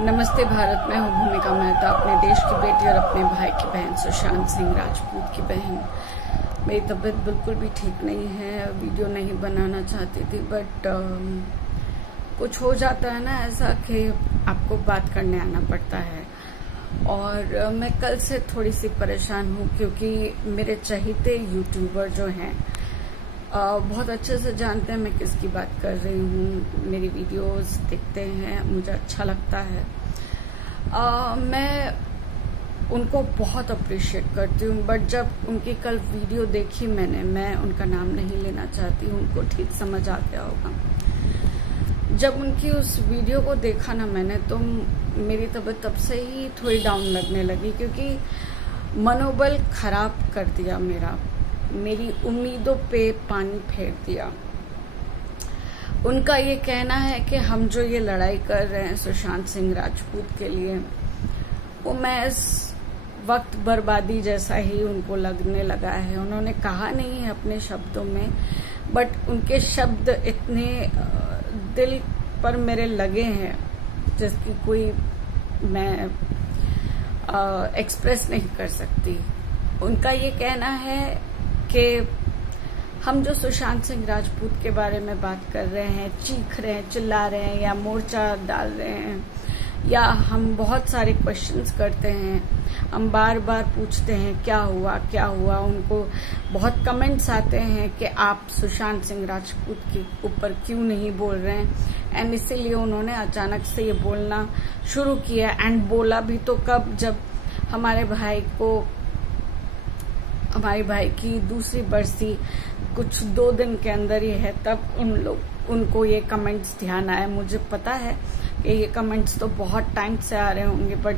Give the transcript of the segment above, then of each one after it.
नमस्ते भारत, मैं हूँ भूमिका मेहता, अपने देश की बेटी और अपने भाई की बहन सुशांत सिंह राजपूत की बहन। मेरी तबीयत बिल्कुल भी ठीक नहीं है, वीडियो नहीं बनाना चाहती थी, बट कुछ हो जाता है ना ऐसा कि आपको बात करने आना पड़ता है। और मैं कल से थोड़ी सी परेशान हूँ क्योंकि मेरे चहेते यूट्यूबर जो हैं बहुत अच्छे से जानते हैं मैं किसकी बात कर रही हूँ। मेरी वीडियोस देखते हैं, मुझे अच्छा लगता है। मैं उनको बहुत अप्रिशिएट करती हूँ, बट जब उनकी कल वीडियो देखी मैं उनका नाम नहीं लेना चाहती हूँ, उनको ठीक समझ आ गया होगा। जब उनकी उस वीडियो को देखा ना मैंने, तो मेरी तबीयत तब से ही थोड़ी डाउन लगने लगी क्योंकि मनोबल खराब कर दिया मेरी उम्मीदों पे पानी फेर दिया। उनका ये कहना है कि हम जो ये लड़ाई कर रहे हैं सुशांत सिंह राजपूत के लिए, वो महज वक्त बर्बादी जैसा ही उनको लगने लगा है। उन्होंने कहा नहीं है अपने शब्दों में, बट उनके शब्द इतने दिल पर मेरे लगे हैं जिसकी कोई मैं एक्सप्रेस नहीं कर सकती। उनका ये कहना है कि हम जो सुशांत सिंह राजपूत के बारे में बात कर रहे हैं, चीख रहे हैं, चिल्ला रहे हैं या मोर्चा डाल रहे हैं, या हम बहुत सारे क्वेश्चंस करते हैं, हम बार बार पूछते हैं क्या हुआ। उनको बहुत कमेंट्स आते हैं कि आप सुशांत सिंह राजपूत के ऊपर क्यों नहीं बोल रहे हैं, एंड इसीलिए उन्होंने अचानक से ये बोलना शुरू किया। एंड बोला भी तो कब, जब हमारे भाई की दूसरी बरसी कुछ 2 दिन के अंदर ही है, तब उनको ये कमेंट्स ध्यान आया। मुझे पता है कि ये कमेंट्स तो बहुत टाइम से आ रहे होंगे, बट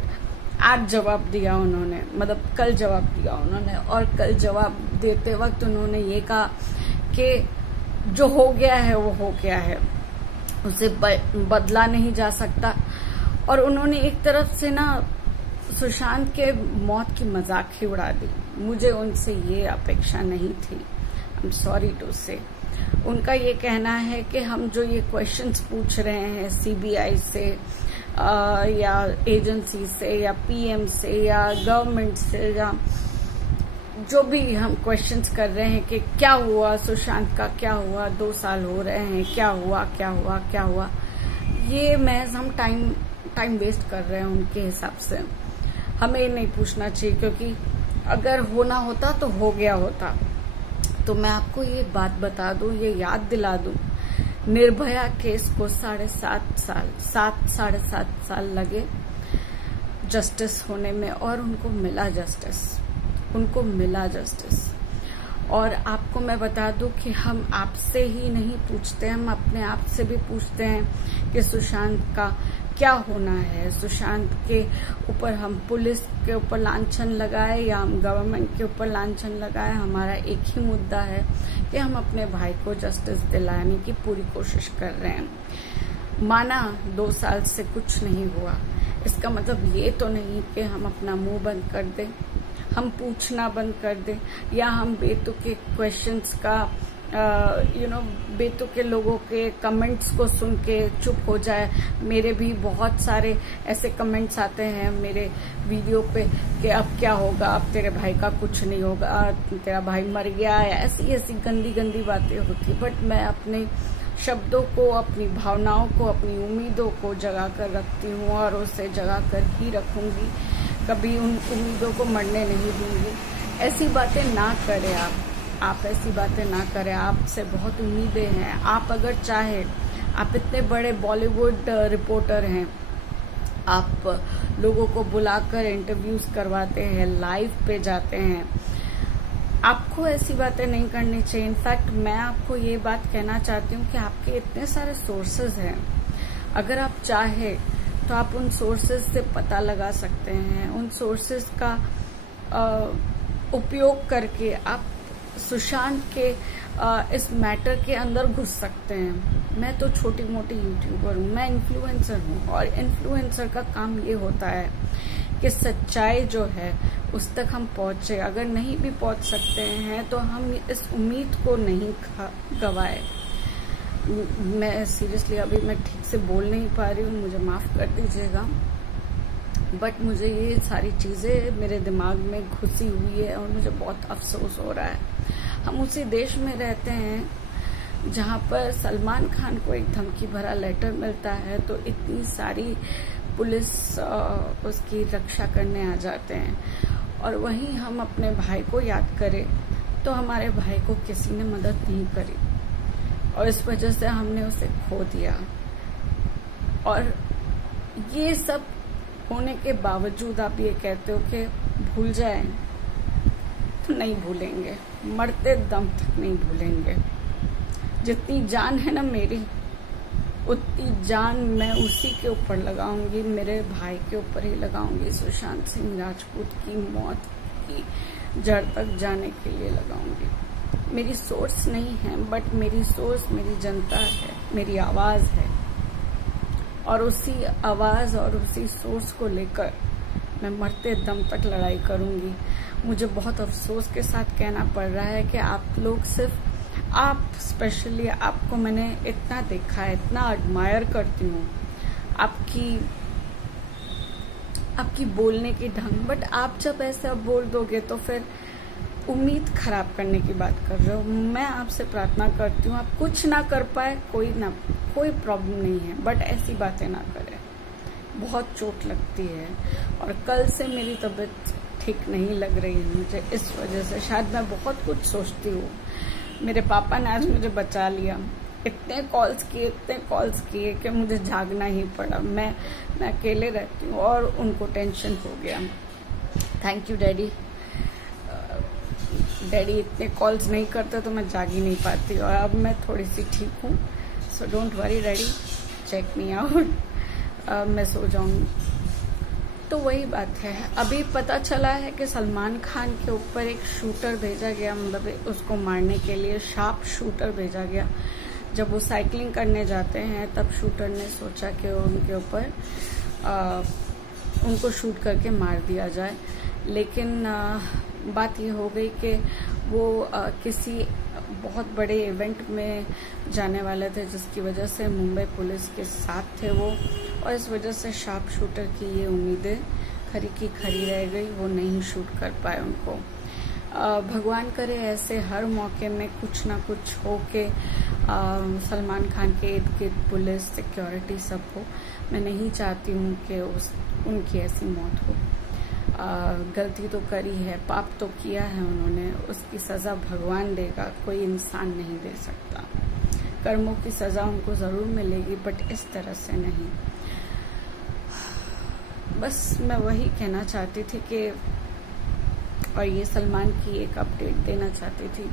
आज जवाब दिया उन्होंने, मतलब कल जवाब दिया उन्होंने। और कल जवाब देते वक्त उन्होंने ये कहा कि जो हो गया है वो हो गया है, उसे बदला नहीं जा सकता। और उन्होंने एक तरफ से ना सुशांत के मौत की मजाक ही उड़ा दी। मुझे उनसे ये अपेक्षा नहीं थी, आई एम सॉरी टू से। उनका ये कहना है कि हम जो ये क्वेश्चंस पूछ रहे हैं सीबीआई से या एजेंसी से या पीएम से या गवर्नमेंट से, या जो भी हम क्वेश्चंस कर रहे हैं कि क्या हुआ सुशांत का, क्या हुआ, 2 साल हो रहे हैं, क्या हुआ, ये महज हम टाइम वेस्ट कर रहे हैं उनके हिसाब से। हमें नहीं पूछना चाहिए, क्योंकि अगर होना होता तो हो गया होता। तो मैं आपको ये बात बता दूं, ये याद दिला दूं, निर्भया केस को 7.5 साल लगे जस्टिस होने में, और उनको मिला जस्टिस। और आपको मैं बता दूं कि हम आपसे ही नहीं पूछते, हम अपने आप से भी पूछते हैं कि सुशांत का क्या होना है। सुशांत के ऊपर हम पुलिस के ऊपर लांछन लगाए या हम गवर्नमेंट के ऊपर लांछन लगाए, हमारा एक ही मुद्दा है कि हम अपने भाई को जस्टिस दिलाने की पूरी कोशिश कर रहे हैं। माना 2 साल से कुछ नहीं हुआ, इसका मतलब ये तो नहीं कि हम अपना मुंह बंद कर दें, हम पूछना बंद कर दें, या हम बेतुके क्वेश्चंस का बेतुके लोगों के कमेंट्स को सुन के चुप हो जाए। मेरे भी बहुत सारे ऐसे कमेंट्स आते हैं मेरे वीडियो पे कि अब क्या होगा, अब तेरे भाई का कुछ नहीं होगा, तेरा भाई मर गया, ऐसी गंदी बातें होती। बट मैं अपने शब्दों को, अपनी भावनाओं को, अपनी उम्मीदों को जगा कर रखती हूँ और उसे जगा कर ही रखूंगी। कभी उन उम्मीदों को मरने नहीं दूंगी। ऐसी बातें ना करें आप ऐसी बातें ना करें। आपसे बहुत उम्मीदें हैं। आप अगर चाहे, आप इतने बड़े बॉलीवुड रिपोर्टर हैं, आप लोगों को बुलाकर इंटरव्यूज करवाते हैं, लाइव पे जाते हैं, आपको ऐसी बातें नहीं करनी चाहिए। इनफैक्ट मैं आपको ये बात कहना चाहती हूँ कि आपके इतने सारे सोर्सेज हैं, अगर आप चाहे तो आप उन सोर्सेज से पता लगा सकते हैं। उन सोर्सेज का उपयोग करके आप सुशांत के इस मैटर के अंदर घुस सकते हैं। मैं तो छोटी मोटी यूट्यूबर हूँ, मैं इन्फ्लुएंसर हूँ, और इन्फ्लुएंसर का काम ये होता है कि सच्चाई जो है उस तक हम पहुंचे। अगर नहीं भी पहुंच सकते हैं तो हम इस उम्मीद को नहीं गवाए। मैं सीरियसली अभी मैं ठीक से बोल नहीं पा रही हूँ, मुझे माफ़ कर दीजिएगा, बट मुझे ये सारी चीज़ें मेरे दिमाग में घुसी हुई है और मुझे बहुत अफसोस हो रहा है। हम उसी देश में रहते हैं जहाँ पर सलमान खान को एक धमकी भरा लेटर मिलता है तो इतनी सारी पुलिस उसकी रक्षा करने आ जाते हैं, और वहीं हम अपने भाई को याद करें तो हमारे भाई को किसी ने मदद नहीं करी और इस वजह से हमने उसे खो दिया। और ये सब होने के बावजूद आप ये कहते हो कि भूल जाएं, तो नहीं भूलेंगे, मरते दम तक नहीं भूलेंगे। जितनी जान है ना मेरी, उतनी जान मैं उसी के ऊपर लगाऊंगी, मेरे भाई के ऊपर ही लगाऊंगी। सुशांत सिंह राजपूत की मौत की जड़ तक जाने के लिए लगाऊंगी। मेरी सोर्स नहीं है, बट मेरी सोर्स मेरी जनता है, मेरी आवाज है, और उसी आवाज और उसी सोर्स को लेकर मैं मरते दम तक लड़ाई करूंगी। मुझे बहुत अफसोस के साथ कहना पड़ रहा है कि आप लोग, सिर्फ आप स्पेशली, आपको मैंने इतना देखा है, इतना एडमायर करती हूँ आपकी बोलने की ढंग, बट आप जब ऐसा बोल दोगे तो फिर उम्मीद खराब करने की बात कर रहे हो। मैं आपसे प्रार्थना करती हूँ, आप कुछ ना कर पाए कोई प्रॉब्लम नहीं है, बट ऐसी बातें ना करें, बहुत चोट लगती है। और कल से मेरी तबीयत ठीक नहीं लग रही है मुझे, इस वजह से शायद मैं बहुत कुछ सोचती हूँ। मेरे पापा ने आज मुझे बचा लिया, इतने कॉल्स किए कि मुझे जागना ही पड़ा। मैं अकेले रहती हूँ और उनको टेंशन हो गया। Thank you daddy. डैडी इतने कॉल्स नहीं करते तो मैं जाग ही नहीं पाती, और अब मैं थोड़ी सी ठीक हूँ, so don't worry daddy, check me out. मैं सो जाऊंगी। तो वही बात है, अभी पता चला है कि सलमान खान के ऊपर एक शूटर भेजा गया, मतलब उसको मारने के लिए शार्प शूटर भेजा गया। जब वो साइकिलिंग करने जाते हैं तब शूटर ने सोचा कि उनके ऊपर उनको शूट करके मार दिया जाए, लेकिन बात ये हो गई कि वो किसी बहुत बड़े इवेंट में जाने वाले थे, जिसकी वजह से मुंबई पुलिस के साथ थे वो, और इस वजह से शार्प शूटर की ये उम्मीदें खरी की खरी रह गई, वो नहीं शूट कर पाए उनको। भगवान करे ऐसे हर मौके में कुछ ना कुछ हो के सलमान खान के इर्द गिर्द पुलिस, सिक्योरिटी सब हो। मैं नहीं चाहती हूँ कि उनकी ऐसी मौत हो। गलती तो करी है, पाप तो किया है उन्होंने, उसकी सजा भगवान देगा, कोई इंसान नहीं दे सकता। कर्मों की सजा उनको जरूर मिलेगी, बट इस तरह से नहीं। बस मैं वही कहना चाहती थी कि, और ये सलमान की एक अपडेट देना चाहती थी।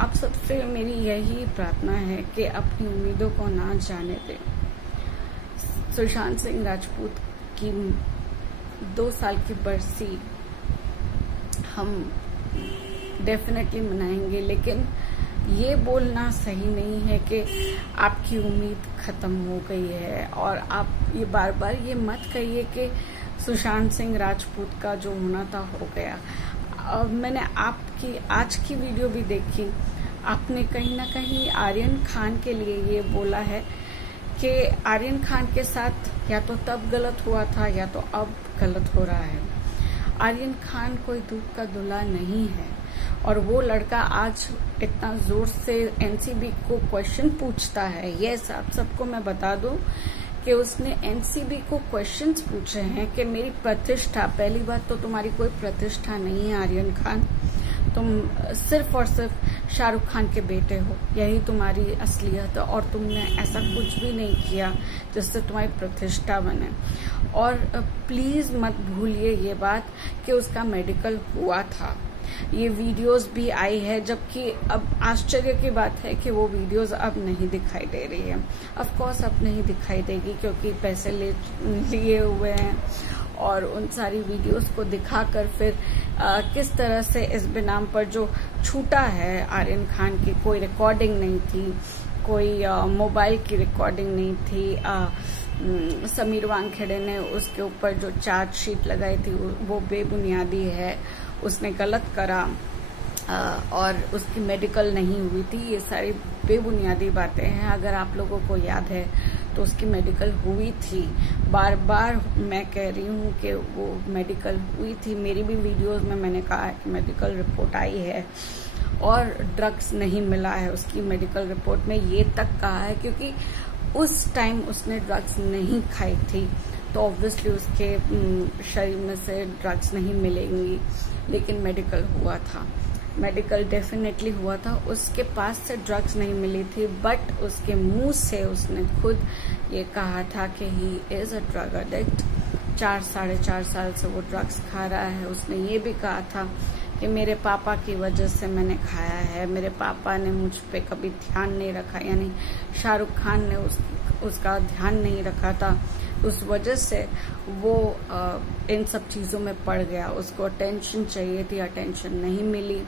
आप सबसे मेरी यही प्रार्थना है कि अपनी उम्मीदों को ना जाने दें। सुशांत सिंह राजपूत की 2 साल की बरसी हम डेफिनेटली मनाएंगे, लेकिन ये बोलना सही नहीं है कि आपकी उम्मीद खत्म हो गई है। और आप ये बार बार ये मत कहिए कि सुशांत सिंह राजपूत का जो होना था हो गया। मैंने आपकी आज की वीडियो भी देखी, आपने कहीं ना कहीं आर्यन खान के लिए ये बोला है कि आर्यन खान के साथ या तो तब गलत हुआ था या तो अब गलत हो रहा है। आर्यन खान कोई दूध का दूल्हा नहीं है, और वो लड़का आज इतना जोर से एनसीबी को क्वेश्चन पूछता है। यस, आप सबको मैं बता दूं कि उसने एनसीबी को क्वेश्चंस पूछे हैं कि मेरी प्रतिष्ठा, पहली बात तो तुम्हारी कोई प्रतिष्ठा नहीं है आर्यन खान, तुम सिर्फ और सिर्फ शाहरुख खान के बेटे हो, यही तुम्हारी असलियत है, और तुमने ऐसा कुछ भी नहीं किया जिससे तुम्हारी प्रतिष्ठा बने। और प्लीज मत भूलिए ये बात कि उसका मेडिकल हुआ था, ये वीडियोस भी आई है, जबकि अब आश्चर्य की बात है कि वो वीडियोस अब नहीं दिखाई दे रही है। ऑफ कोर्स अब नहीं दिखाई देगी क्योंकि पैसे लिए हुए हैं, और उन सारी वीडियोस को दिखाकर फिर किस तरह से इस बेनाम पर जो छूटा है आर्यन खान की, कोई रिकॉर्डिंग नहीं थी, कोई मोबाइल की रिकॉर्डिंग नहीं थी। समीर वानखेड़े ने उसके ऊपर जो चार्जशीट लगाई थी वो बेबुनियादी है, उसने गलत करा। और उसकी मेडिकल नहीं हुई थी। ये सारी बेबुनियादी बातें हैं। अगर आप लोगों को याद है तो उसकी मेडिकल हुई थी। बार बार मैं कह रही हूँ कि वो मेडिकल हुई थी। मेरी भी वीडियोस में मैंने कहा है कि मेडिकल रिपोर्ट आई है और ड्रग्स नहीं मिला है। उसकी मेडिकल रिपोर्ट में ये तक कहा है, क्योंकि उस टाइम उसने ड्रग्स नहीं खाई थी तो ऑब्वियसली उसके शरीर में से ड्रग्स नहीं मिलेंगी, लेकिन मेडिकल हुआ था। मेडिकल डेफिनेटली हुआ था। उसके पास से ड्रग्स नहीं मिली थी, बट उसके मुंह से उसने खुद ये कहा था कि he is a drug addict. 4-4.5 साल से वो ड्रग्स खा रहा है। उसने ये भी कहा था कि मेरे पापा की वजह से मैंने खाया है, मेरे पापा ने मुझ पे कभी ध्यान नहीं रखा, यानी शाहरुख खान ने उसका ध्यान नहीं रखा था, उस वजह से वो इन सब चीजों में पड़ गया। उसको अटेंशन चाहिए थी, अटेंशन नहीं मिली।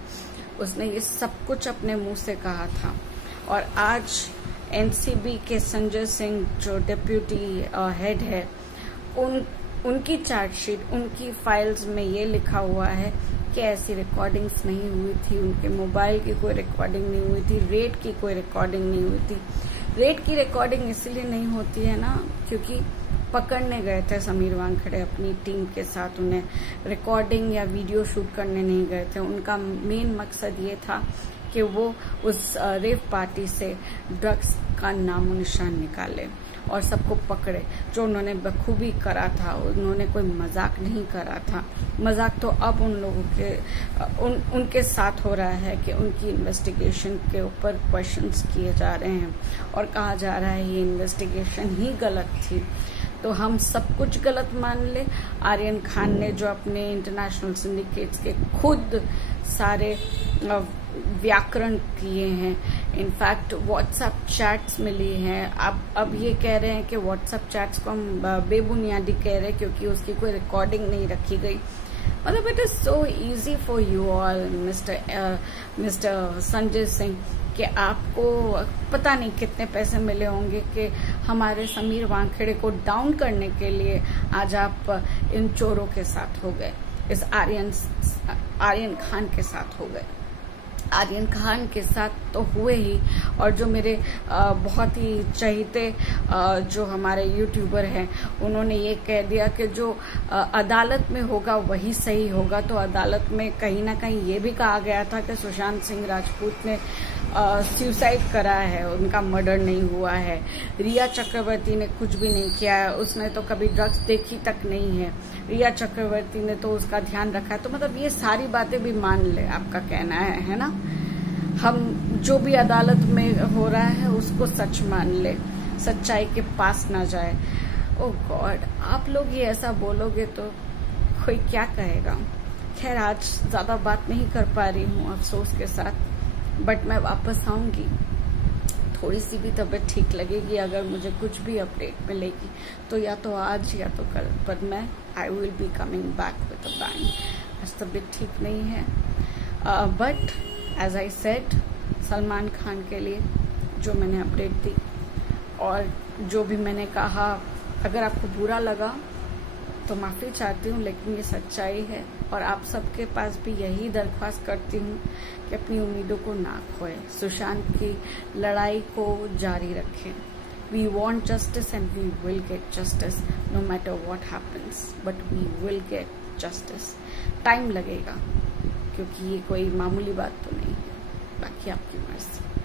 उसने ये सब कुछ अपने मुंह से कहा था। और आज एनसीबी के संजय सिंह जो डिप्यूटी हेड है, उनकी चार्जशीट, उनकी फाइल्स में ये लिखा हुआ है कि ऐसी रिकॉर्डिंग्स नहीं हुई थी, उनके मोबाइल की कोई रिकॉर्डिंग नहीं हुई थी, रेट की कोई रिकॉर्डिंग नहीं हुई थी। रेट की रिकॉर्डिंग इसलिए नहीं होती है ना, क्योंकि पकड़ने गए थे समीर वानखेड़े अपनी टीम के साथ। उन्हें रिकॉर्डिंग या वीडियो शूट करने नहीं गए थे। उनका मेन मकसद ये था कि वो उस रेव पार्टी से ड्रग्स का नामो निशान निकाले और सबको पकड़े। जो उन्होंने बखूबी करा था, उन्होंने कोई मजाक नहीं करा था। मजाक तो अब उन लोगों के उनके साथ हो रहा है कि उनकी इन्वेस्टिगेशन के ऊपर क्वेश्चंस किए जा रहे हैं और कहा जा रहा है ये इन्वेस्टिगेशन ही गलत थी। तो हम सब कुछ गलत मान ले। आर्यन खान ने जो अपने इंटरनेशनल सिंडिकेट्स के खुद सारे व्याकरण किए हैं, इनफैक्ट व्हाट्सएप चैट्स मिली हैं। अब ये कह रहे हैं कि व्हाट्सएप चैट्स को हम बेबुनियादी कह रहे हैं क्योंकि उसकी कोई रिकॉर्डिंग नहीं रखी गई। मतलब it is so easy for you all mister Sanjay Singh कि आपको पता नहीं कितने पैसे मिले होंगे कि हमारे समीर वानखेड़े को डाउन करने के लिए आज आप इन चोरों के साथ हो गए, इस आर्यन खान के साथ हो गए। आर्यन खान के साथ तो हुए ही, और जो मेरे बहुत ही चहीते जो हमारे यूट्यूबर हैं, उन्होंने ये कह दिया कि जो अदालत में होगा वही सही होगा। तो अदालत में कहीं ना कहीं ये भी कहा गया था कि सुशांत सिंह राजपूत ने सुसाइड करा है, उनका मर्डर नहीं हुआ है। रिया चक्रवर्ती ने कुछ भी नहीं किया है, उसने तो कभी ड्रग्स देखी तक नहीं है। रिया चक्रवर्ती ने तो उसका ध्यान रखा है। तो मतलब ये सारी बातें भी मान ले, आपका कहना है ना। हम जो भी अदालत में हो रहा है उसको सच मान ले, सच्चाई के पास ना जाए। ओह गॉड, आप लोग ये ऐसा बोलोगे तो कोई क्या कहेगा। खैर, आज ज्यादा बात नहीं कर पा रही हूँ अफसोस के साथ, बट मैं वापस आऊंगी। थोड़ी सी भी तबीयत ठीक लगेगी, अगर मुझे कुछ भी अपडेट मिलेगी तो या तो आज या तो कल, पर मैं I will be coming back with a bang. आज तबीयत ठीक नहीं है, but as I said, Salman Khan के लिए जो मैंने अपडेट दी और जो भी मैंने कहा, अगर आपको बुरा लगा तो माफी चाहती हूँ, लेकिन ये सच्चाई है। और आप सबके पास भी यही दरख्वास्त करती हूँ कि अपनी उम्मीदों को ना खोएं, सुशांत की लड़ाई को जारी रखें। We want justice and we will get justice no matter what happens, but we will get justice. Time लगेगा क्योंकि ये कोई मामूली बात तो नहीं है। बाकी आपकी मर्जी।